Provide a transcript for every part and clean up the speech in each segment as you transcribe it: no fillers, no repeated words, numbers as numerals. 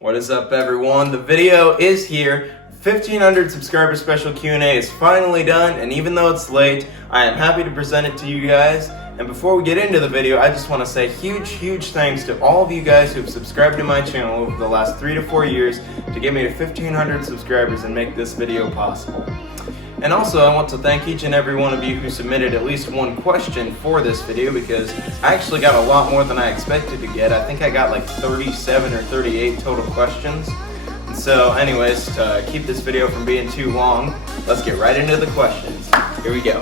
What is up, everyone? The video is here. 1500 subscriber special Q&A is finally done, and even though it's late, I am happy to present it to you guys. And before we get into the video, I just want to say huge thanks to all of you guys who have subscribed to my channel over the last 3 to 4 years to get me to 1500 subscribers and make this video possible. And also, I want to thank each and every one of you who submitted at least one question for this video, because I actually got a lot more than I expected to get. I think I got like 37 or 38 total questions. And so anyways, to keep this video from being too long, let's get right into the questions. Here we go.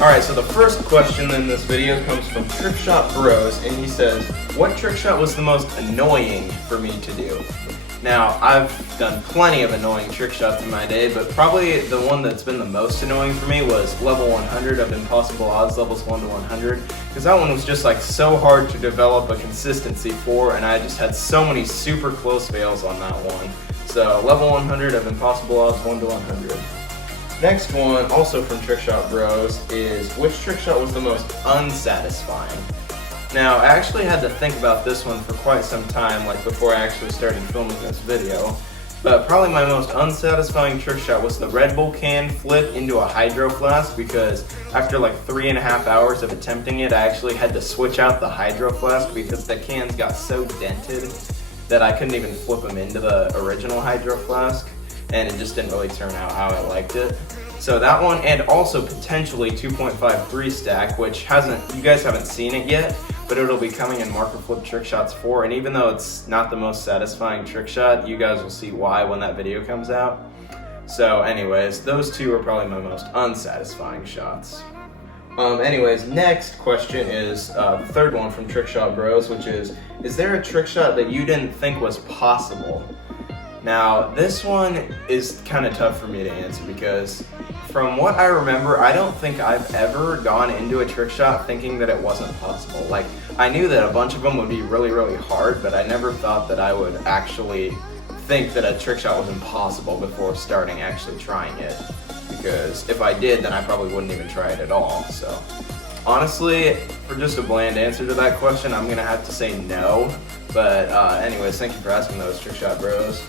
Alright, so the first question in this video comes from Trickshot Bros, and he says, what trick shot was the most annoying for me to do? Now, I've done plenty of annoying trick shots in my day, but probably the one that's been the most annoying for me was level 100 of Impossible Odds, levels 1 to 100, because that one was just like so hard to develop a consistency for, and I just had so many super close fails on that one. So, level 100 of Impossible Odds, 1 to 100. Next one, also from Trickshot Bros, is which trick shot was the most unsatisfying? Now, I actually had to think about this one for quite some time, like before I actually started filming this video. But probably my most unsatisfying trick shot was the Red Bull can flip into a hydro flask, because after like 3.5 hours of attempting it, I actually had to switch out the hydro flask because the cans got so dented that I couldn't even flip them into the original hydro flask, and it just didn't really turn out how I liked it. So that one, and also potentially 2.53 stack, which you guys haven't seen it yet, but it'll be coming in Marker Flip Trick Shots 4, and even though it's not the most satisfying trick shot, you guys will see why when that video comes out. So anyways, those two are probably my most unsatisfying shots. Anyways, next question is the third one from Trickshot Bros, which is there a trick shot that you didn't think was possible? Now, this one is kind of tough for me to answer, because from what I remember, I don't think I've ever gone into a trick shot thinking that it wasn't possible. Like, I knew that a bunch of them would be really hard, but I never thought that I would actually think that a trick shot was impossible before starting actually trying it. Because if I did, then I probably wouldn't even try it at all. So, honestly, for just a bland answer to that question, I'm gonna have to say no. But anyways, thank you for asking those, Trickshot Bros.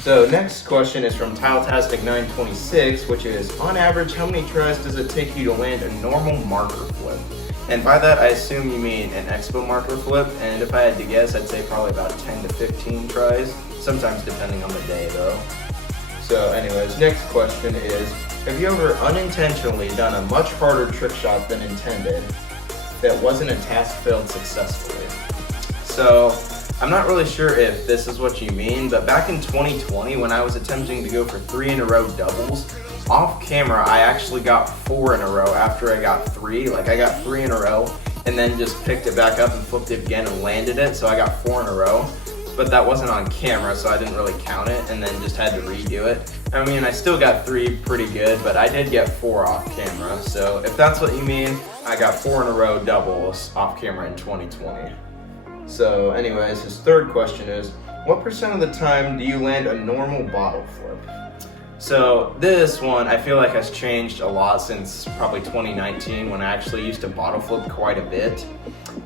So next question is from Tiletastic926, which is, on average, how many tries does it take you to land a normal marker flip? And by that, I assume you mean an expo marker flip, and if I had to guess, I'd say probably about 10 to 15 tries, sometimes depending on the day though. So anyways, next question is, have you ever unintentionally done a much harder trick shot than intended that wasn't a task failed successfully? So, I'm not really sure if this is what you mean, but back in 2020, when I was attempting to go for 3 in a row doubles, off camera I actually got 4 in a row after I got 3. Like, I got 3 in a row and then just picked it back up and flipped it again and landed it, so I got 4 in a row. But that wasn't on camera, so I didn't really count it, and then just had to redo it. I mean, I still got 3 pretty good, but I did get 4 off camera, so if that's what you mean, I got 4 in a row doubles off camera in 2020. So anyways, his third question is, what percent of the time do you land a normal bottle flip? So this one I feel like has changed a lot since probably 2019, when I actually used to bottle flip quite a bit.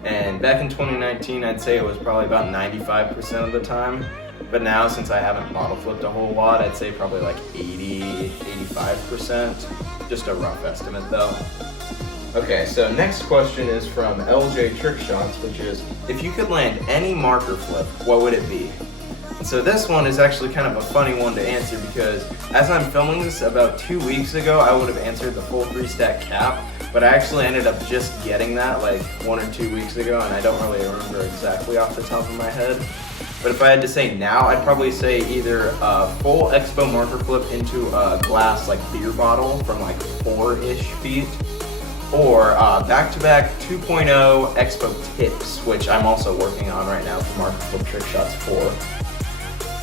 And back in 2019, I'd say it was probably about 95% of the time. But now, since I haven't bottle flipped a whole lot, I'd say probably like 85%. Just a rough estimate though. Okay, so next question is from LJ Trickshots, which is, if you could land any marker flip, what would it be? And so this one is actually kind of a funny one to answer, because as I'm filming this about 2 weeks ago, I would have answered the full 3-stack cap, but I actually ended up just getting that like 1 or 2 weeks ago, and I don't really remember exactly off the top of my head. But if I had to say now, I'd probably say either a full expo marker flip into a glass like beer bottle from like 4-ish feet, or back-to-back 2.0 Expo tips, which I'm also working on right now for Marker Flip Trick Shots 4.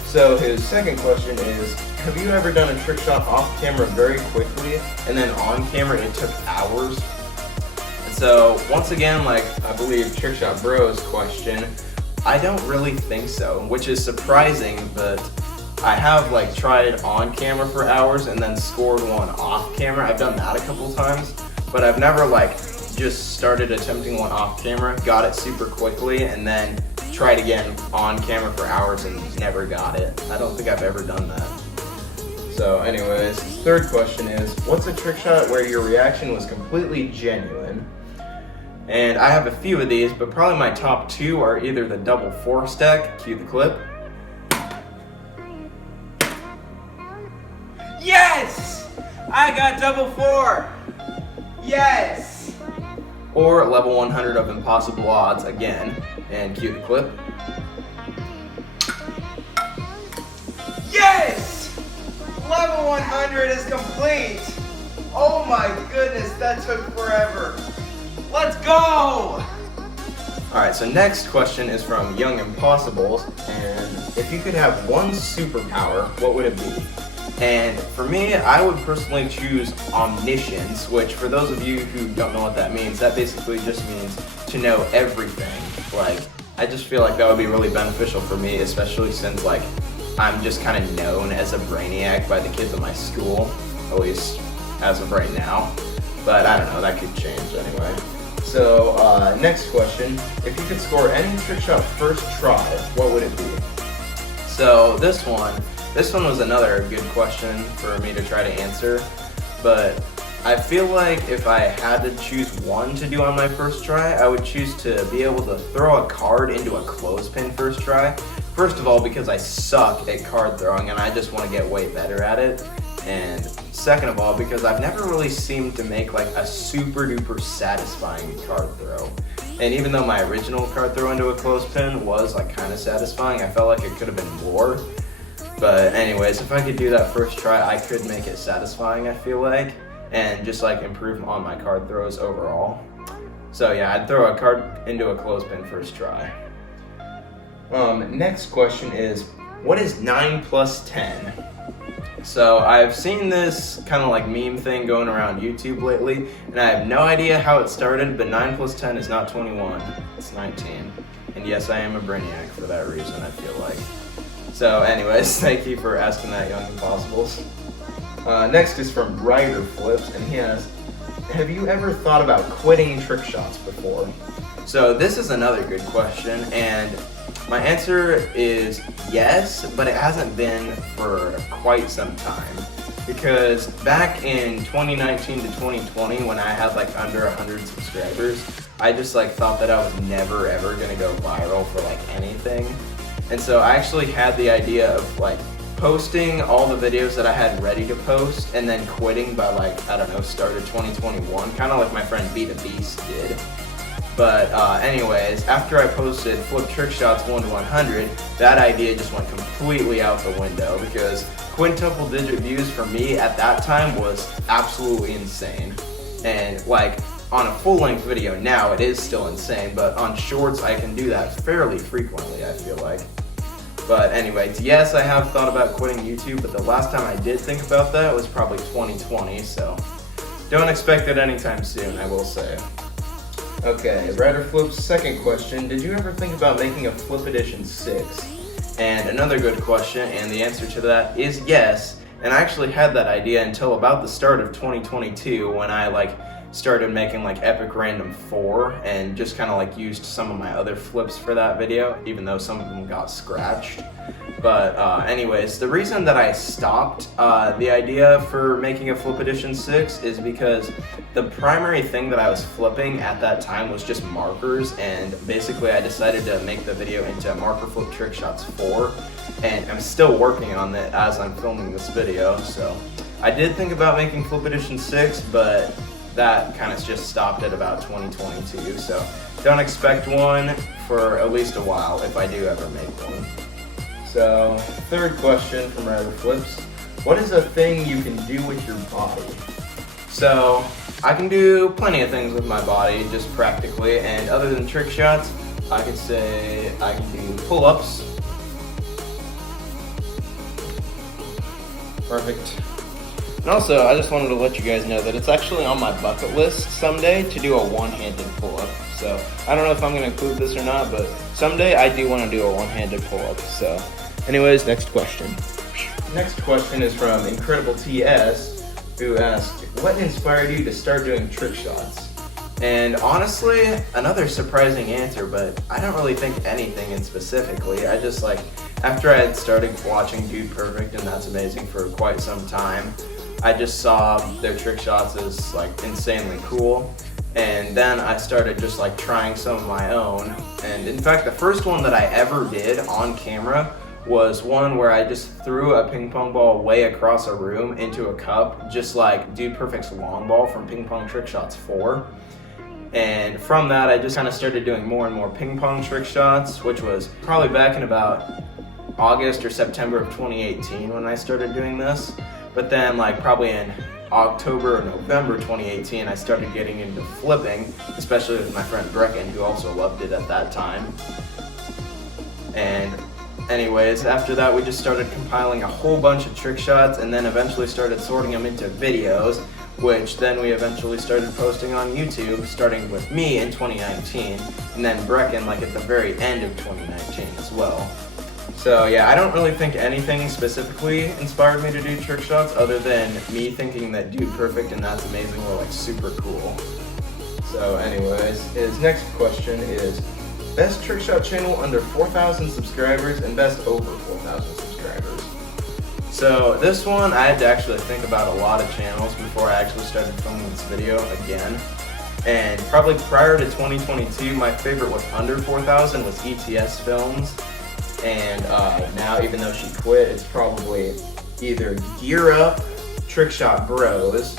So his second question is, have you ever done a trick shot off camera very quickly, and then on camera it took hours? And so once again, like I believe Trickshot Bros question, I don't really think so, which is surprising, but I have like tried on camera for hours and then scored one off camera. I've done that a couple times. But I've never like just started attempting one off camera, got it super quickly, and then tried again on camera for hours and never got it. I don't think I've ever done that. So anyways, third question is, what's a trick shot where your reaction was completely genuine? And I have a few of these, but probably my top two are either the double 4-stack, cue the clip. Yes! I got double 4! Yes! Or level 100 of impossible odds again, and cue the clip. Yes! Level 100 is complete! Oh my goodness, that took forever. Let's go! Alright, so next question is from Young Impossibles, and if you could have one superpower, what would it be? And for me, I would personally choose omniscience, which for those of you who don't know what that means, that basically just means to know everything. Like, I just feel like that would be really beneficial for me, especially since like I'm just kind of known as a brainiac by the kids at my school, at least as of right now. But I don't know, that could change anyway. So, next question. If you could score any trick shot first try, what would it be? So, this one was another good question for me to try to answer. But I feel like if I had to choose one to do on my first try, I would choose to be able to throw a card into a clothespin first try. First of all, because I suck at card throwing and I just want to get way better at it. And second of all, because I've never really seemed to make like a super duper satisfying card throw. And even though my original card throw into a clothespin was like kind of satisfying, I felt like it could have been more. But anyways, if I could do that first try, I could make it satisfying, I feel like, and just like improve on my card throws overall. So yeah, I'd throw a card into a clothespin first try. Next question is, what is 9 plus 10? So I've seen this kind of like meme thing going around YouTube lately, and I have no idea how it started, but 9 plus 10 is not 21, it's 19. And yes, I am a brainiac for that reason, I feel like. So anyways, thank you for asking that, Young Impossibles. Next is from Ryder Flips, and he asks, have you ever thought about quitting trick shots before? So this is another good question, and my answer is yes, but it hasn't been for quite some time. Because back in 2019 to 2020, when I had like under 100 subscribers, I just like thought that I was never ever gonna go viral for like anything. And so I actually had the idea of like posting all the videos that I had ready to post and then quitting by like, I don't know, start of 2021, kind of like my friend Beat a Beast did. But anyways, after I posted Flip Trick Shots 1 to 100, that idea just went completely out the window because quintuple digit views for me at that time was absolutely insane. And like on a full-length video now, it is still insane, but on shorts I can do that fairly frequently, I feel like. But anyways, yes, I have thought about quitting YouTube, but the last time I did think about that was probably 2020, so don't expect it anytime soon, I will say. Okay, Ryder Flip's second question, did you ever think about making a Flip Edition 6? And another good question, and the answer to that is yes, and I actually had that idea until about the start of 2022 when I like started making like Epic Random 4 and just kind of like used some of my other flips for that video, even though some of them got scratched. But anyways, the reason that I stopped the idea for making a Flip Edition 6 is because the primary thing that I was flipping at that time was just markers, and basically I decided to make the video into Marker Flip Trick Shots 4, and I'm still working on it as I'm filming this video, so I did think about making Flip Edition 6, but that kind of just stopped at about 2022, so don't expect one for at least a while if I do ever make one. So, third question from Ryder Flips. What is a thing you can do with your body? So, I can do plenty of things with my body, just practically, and other than trick shots, I could say I can do pull-ups. Perfect. And also, I just wanted to let you guys know that it's actually on my bucket list someday to do a one-handed pull-up. So, I don't know if I'm going to include this or not, but someday I do want to do a one-handed pull-up. So, anyways, next question. Next question is from Incredible TS, who asked, what inspired you to start doing trick shots? And honestly, another surprising answer, but I don't really think anything in specifically. I just like, after I had started watching Dude Perfect and That's Amazing for quite some time, I just saw their trick shots as like insanely cool. And then I started just like trying some of my own. And in fact, the first one that I ever did on camera was one where I just threw a ping pong ball way across a room into a cup, just like Dude Perfect's long ball from Ping Pong Trick Shots 4. And from that, I just kind of started doing more and more ping pong trick shots, which was probably back in about August or September of 2018 when I started doing this. But then like probably in October or November 2018, I started getting into flipping, especially with my friend Wrek, who also loved it at that time. And anyways, after that we just started compiling a whole bunch of trick shots and then eventually started sorting them into videos, which then we eventually started posting on YouTube, starting with me in 2019, and then Brecken like at the very end of 2019 as well. So yeah, I don't really think anything specifically inspired me to do trick shots other than me thinking that Dude Perfect and That's Amazing were like super cool. So anyways, his next question is, best trick shot channel under 4,000 subscribers and best over 4,000 subscribers. So this one, I had to actually think about a lot of channels before I actually started filming this video again. And probably prior to 2022, my favorite was under 4,000 was ETS Films. And now, even though she quit, it's probably either Gear Up, Trick Shot Bros,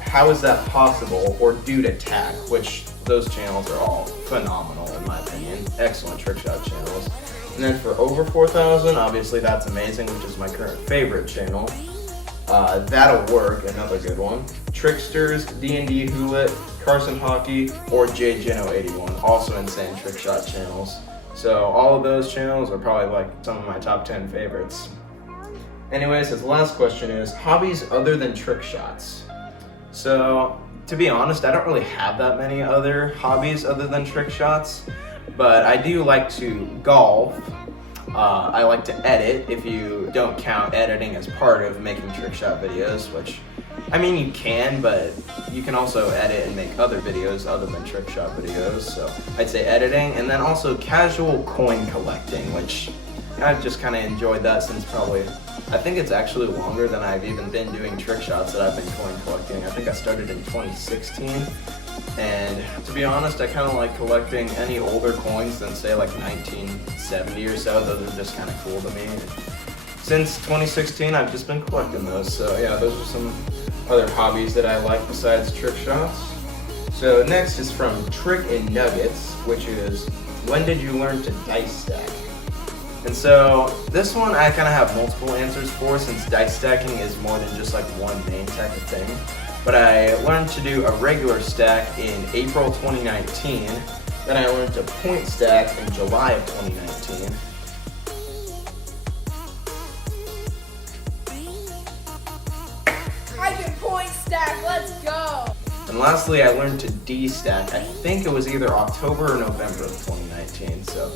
How Is That Possible, or Dude Attack, which those channels are all phenomenal in my opinion. Excellent trick shot channels. And then for over 4,000, obviously That's Amazing, which is my current favorite channel. That'll Work, another good one. Tricksters, D&D Hoolit, Carson Hockey, or JJD81, also insane trick shot channels. So all of those channels are probably like some of my top 10 favorites. Anyways, his last question is, hobbies other than trick shots. So to be honest, I don't really have that many other hobbies other than trick shots, but I do like to golf. I like to edit, if you don't count editing as part of making trick shot videos, which, I mean, you can, but you can also edit and make other videos other than trick shot videos. So I'd say editing, and then also casual coin collecting, which I've just kind of enjoyed that since probably, I think it's actually longer than I've even been doing trick shots that I've been coin collecting. I think I started in 2016. And to be honest, I kind of like collecting any older coins than say like 1970 or so. Those are just kind of cool to me. Since 2016, I've just been collecting those. So yeah, those are some other hobbies that I like besides trick shots. So next is from Trick and Nuggets, which is, when did you learn to dice stack? And so this one I kind of have multiple answers for, since dice stacking is more than just like one main type of thing. But I learned to do a regular stack in April 2019. Then I learned to point stack in July of 2019. I can point stack, let's go! And lastly, I learned to D-stack. I think it was either October or November of 2019. So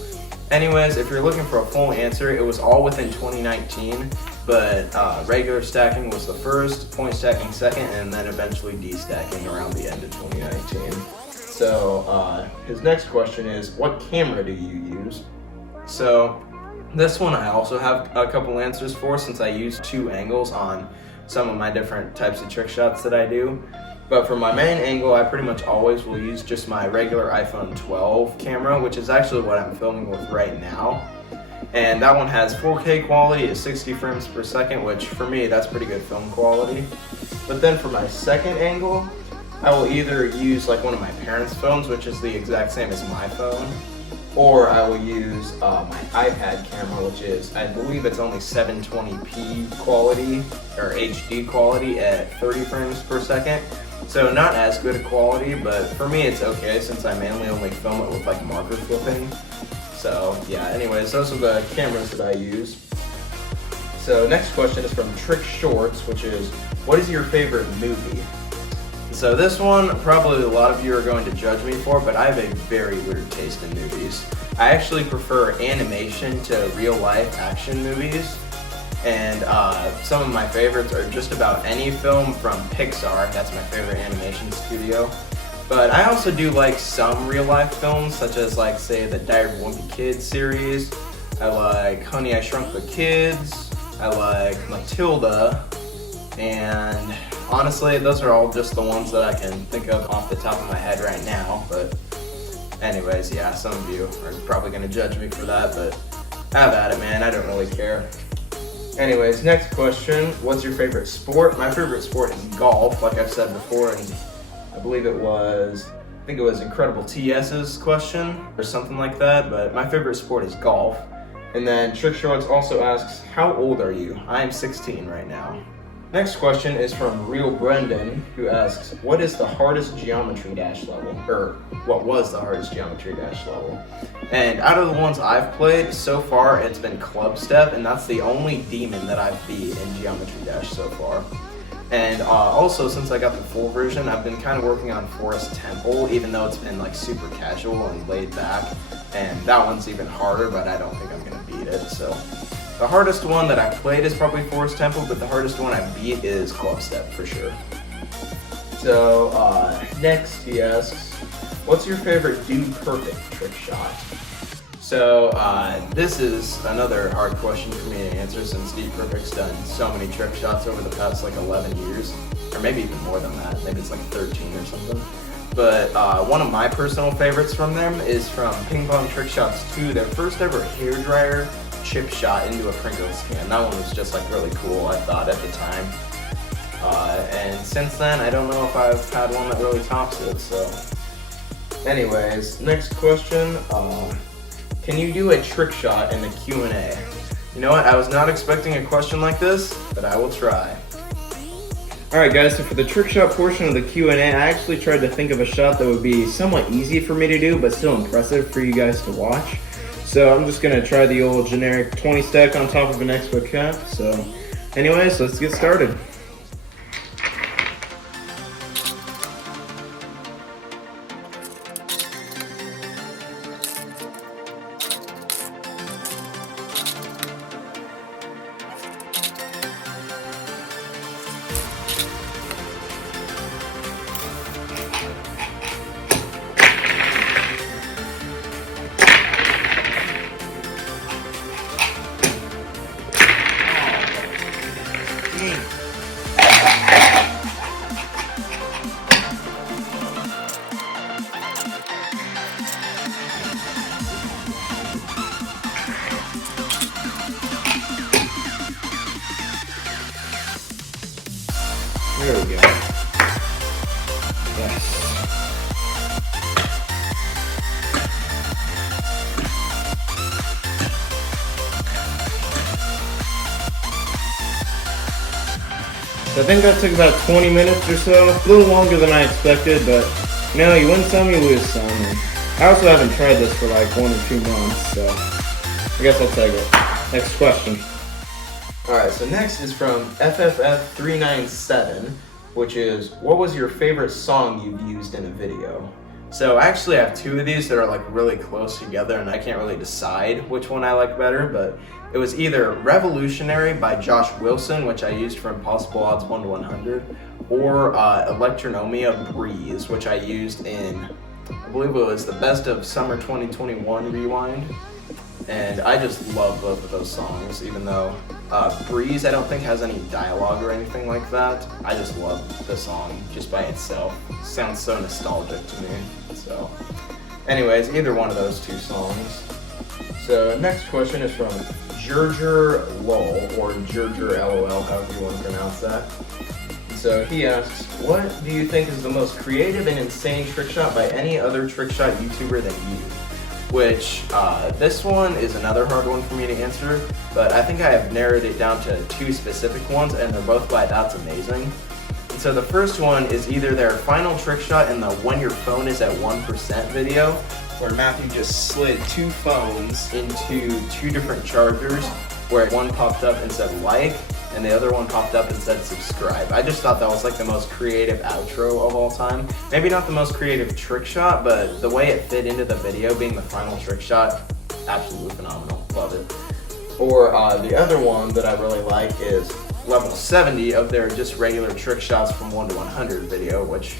anyways, if you're looking for a full answer, it was all within 2019. But regular stacking was the first, point stacking second, and then eventually D-stacking around the end of 2019. So his next question is, what camera do you use? So this one I also have a couple answers for, since I use 2 angles on some of my different types of trick shots that I do. But for my main angle, I pretty much always will use just my regular iPhone 12 camera, which is actually what I'm filming with right now. And that one has 4K quality at 60 frames per second, which for me, that's pretty good film quality. But then for my second angle, I will either use like one of my parents' phones, which is the exact same as my phone, or I will use my iPad camera, which is, I believe it's only 720p quality, or HD quality at 30 frames per second. So not as good a quality, but for me it's okay, since I mainly only film it with like marker flipping. So yeah, anyways, those are the cameras that I use. So next question is from Trick Shorts, which is, what is your favorite movie? So this one, probably a lot of you are going to judge me for, but I have a very weird taste in movies. I actually prefer animation to real life action movies. And some of my favorites are just about any film from Pixar. That's my favorite animation studio. But I also do like some real life films, such as like say the Diary of a Wimpy Kid series. I like Honey, I Shrunk the Kids. I like Matilda. And honestly, those are all just the ones that I can think of off the top of my head right now. But anyways, yeah, some of you are probably gonna judge me for that, but have at it, man. I don't really care. Anyways, next question. What's your favorite sport? My favorite sport is golf, like I've said before, and I believe it was, I think it was Incredible TS's question or something like that, but my favorite sport is golf. And then Trick Shots also asks, how old are you? I am 16 right now. Next question is from Real Brendan, who asks, what is the hardest Geometry Dash level? Or what was the hardest Geometry Dash level? And out of the ones I've played, so far it's been Club Step, and that's the only demon that I've beat in Geometry Dash so far. And also, since I got the full version, I've been kind of working on Forest Temple, even though it's been like super casual and laid back. And that one's even harder, but I don't think I'm gonna beat it, so. The hardest one that I played is probably Forest Temple, but the hardest one I beat is Club Step for sure. So next he asks, what's your favorite Dude Perfect trick shot? So this is another hard question for me to answer since Dude Perfect's done so many trick shots over the past like 11 years, or maybe even more than that, maybe it's like 13 or something. But one of my personal favorites from them is from Ping Pong Trick Shots 2, their first ever hairdryer chip shot into a Pringles can. That one was just like really cool, I thought, at the time. And since then, I don't know if I've had one that really tops it, so. Anyways, next question. Can you do a trick shot in the Q&A? You know what, I was not expecting a question like this, but I will try. Alright guys, so for the trick shot portion of the Q&A, I actually tried to think of a shot that would be somewhat easy for me to do, but still impressive for you guys to watch. So I'm just going to try the old generic 20 stack on top of an Expo cap. So anyways, let's get started. There we go. Yes. So I think that took about 20 minutes or so. A little longer than I expected, but you know, you win some, you lose some. And I also haven't tried this for like 1 or 2 months, so I guess I'll take it. Next question. Alright, so next is from FFF397, which is, what was your favorite song you've used in a video? So I actually have 2 of these that are like really close together, and I can't really decide which one I like better, but it was either Revolutionary by Josh Wilson, which I used for Impossible Odds 1 to 100, or Elektronomia Breeze, which I used in, I believe it was the Best of Summer 2021 Rewind. And I just love both of those songs, even though Breeze I don't think has any dialogue or anything like that. I just love the song just by itself. It sounds so nostalgic to me. So anyways, either one of those 2 songs. So next question is from Jurger Lol, or Jurger LOL, however you want to pronounce that. So he asks, what do you think is the most creative and insane trick shot by any other trick shot YouTuber than you? Which, this one is another hard one for me to answer, but I think I have narrowed it down to 2 specific ones, and they're both by That's Amazing. And so the first one is either their final trick shot in the When Your Phone Is at 1% video, where Matthew just slid 2 phones into 2 different chargers, where one popped up and said like, and the other one popped up and said subscribe. I just thought that was like the most creative outro of all time. Maybe not the most creative trick shot, but the way it fit into the video being the final trick shot, absolutely phenomenal, love it. Or the other one that I really like is level 70 of their just regular trick shots from 1 to 100 video, which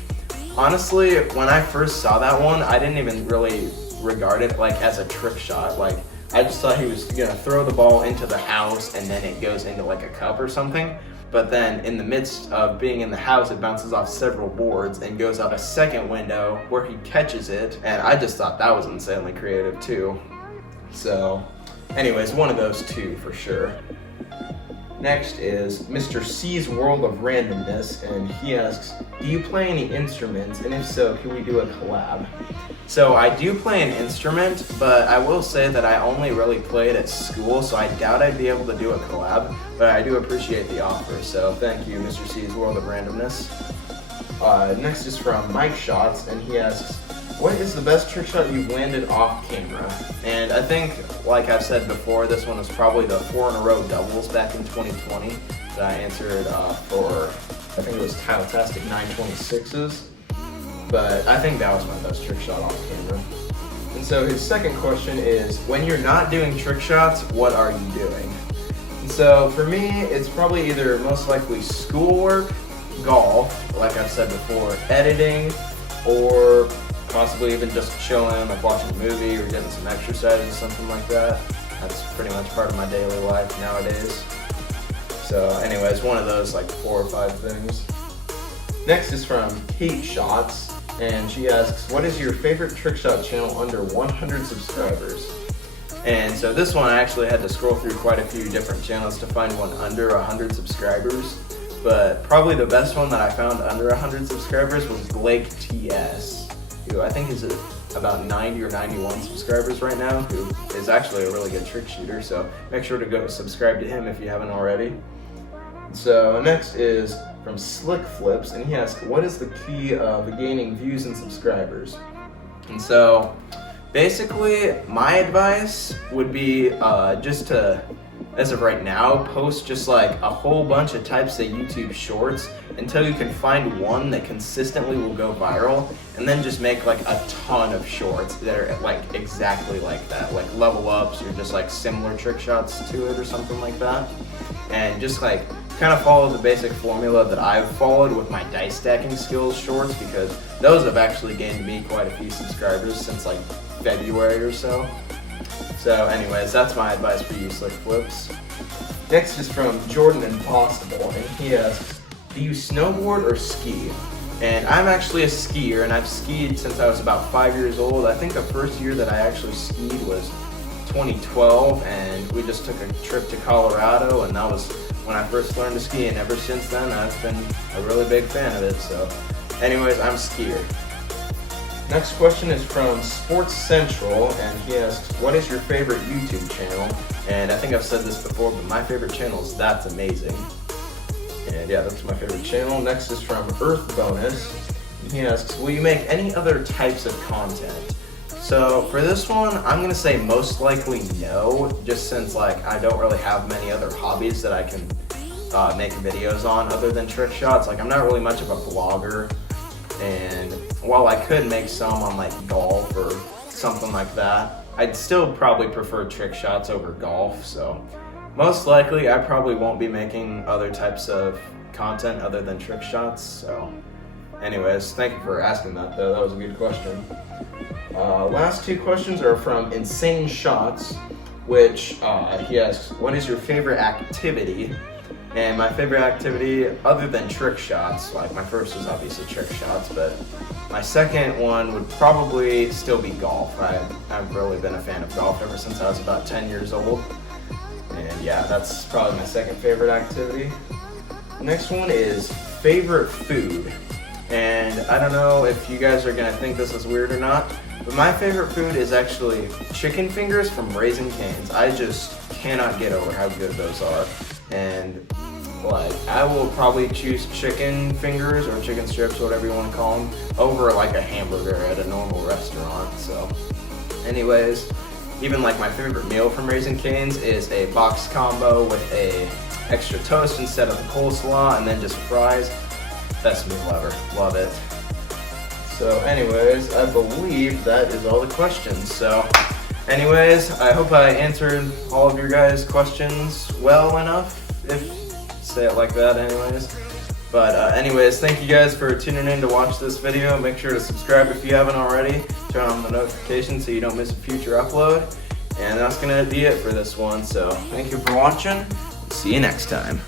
honestly, when I first saw that one, I didn't even really regard it like as a trick shot. Like, I just thought he was gonna throw the ball into the house and then it goes into like a cup or something. But then in the midst of being in the house, it bounces off several boards and goes out a second window where he catches it. And I just thought that was insanely creative too. So anyways, one of those two for sure. Next is Mr. C's World of Randomness, and he asks, do you play any instruments, and if so, can we do a collab? So I do play an instrument, but I will say that I only really play it at school, so I doubt I'd be able to do a collab, but I do appreciate the offer, so thank you, Mr. C's World of Randomness. Next is from Mike Shots, and he asks, what is the best trick shot you've landed off camera? And I think, like I've said before, this one was probably the 4-in-a-row doubles back in 2020 that I answered for, I think it was Tile-tastic 926s. But I think that was my best trick shot off camera. And so his second question is, when you're not doing trick shots, what are you doing? And so for me, it's probably either most likely schoolwork, golf, like I've said before, editing, or possibly even just chilling, like watching a movie or getting some exercise or something like that. That's pretty much part of my daily life nowadays. So anyways, one of those like 4 or 5 things. Next is from Kate Shots, and she asks, what is your favorite trick shot channel under 100 subscribers? And so this one I actually had to scroll through quite a few different channels to find one under 100 subscribers. But probably the best one that I found under 100 subscribers was Blake TS, who I think is about 90 or 91 subscribers right now, who is actually a really good trick shooter, so make sure to go subscribe to him if you haven't already. So next is from Slick Flips, and he asks, what is the key of gaining views and subscribers? And so basically my advice would be just to, as of right now, post just like a whole bunch of types of YouTube shorts until you can find one that consistently will go viral, and then just make like a ton of shorts that are like exactly like that, like level ups or just like similar trick shots to it or something like that. And just like kind of follow the basic formula that I've followed with my dice stacking skills shorts, because those have actually gained me quite a few subscribers since like February or so. So anyways, that's my advice for you, Slick Flips. Next is from Jordan Impossible, and he asks, do you snowboard or ski? And I'm actually a skier, and I've skied since I was about 5 years old. I think the first year that I actually skied was 2012, and we just took a trip to Colorado, and that was when I first learned to ski, and ever since then I've been a really big fan of it. So anyways, I'm a skier. Next question is from Sports Central, and he asks, what is your favorite YouTube channel? And I think I've said this before, but my favorite channel is That's Amazing. And yeah, that's my favorite channel. Next is from Earth Bonus, and he asks, will you make any other types of content? So for this one, I'm gonna say most likely no, just since like I don't really have many other hobbies that I can make videos on other than trick shots. Like I'm not really much of a vlogger, and while I could make some on like golf or something like that, I'd still probably prefer trick shots over golf. So most likely I probably won't be making other types of content other than trick shots. So anyways, thank you for asking that though, that was a good question. Last 2 questions are from Insane Shots, which he asks, what is your favorite activity? And my favorite activity, other than trick shots, like my first was obviously trick shots, but my second one would probably still be golf. I've really been a fan of golf ever since I was about 10 years old. And yeah, that's probably my second favorite activity. Next one is favorite food. And I don't know if you guys are gonna think this is weird or not, but my favorite food is actually chicken fingers from Raising Cane's. I just cannot get over how good those are. And like, I will probably choose chicken fingers or chicken strips, whatever you want to call them, over like a hamburger at a normal restaurant. So anyways, even like my favorite meal from Raising Cane's is a box combo with a extra toast instead of coleslaw and then just fries. Best meal ever. Love it. So anyways, I believe that is all the questions. So anyways, I hope I answered all of your guys' questions well enough, if say it like that anyways. But anyways, thank you guys for tuning in to watch this video. Make sure to subscribe if you haven't already. Turn on the notifications so you don't miss a future upload. And that's gonna be it for this one. So thank you for watching. See you next time.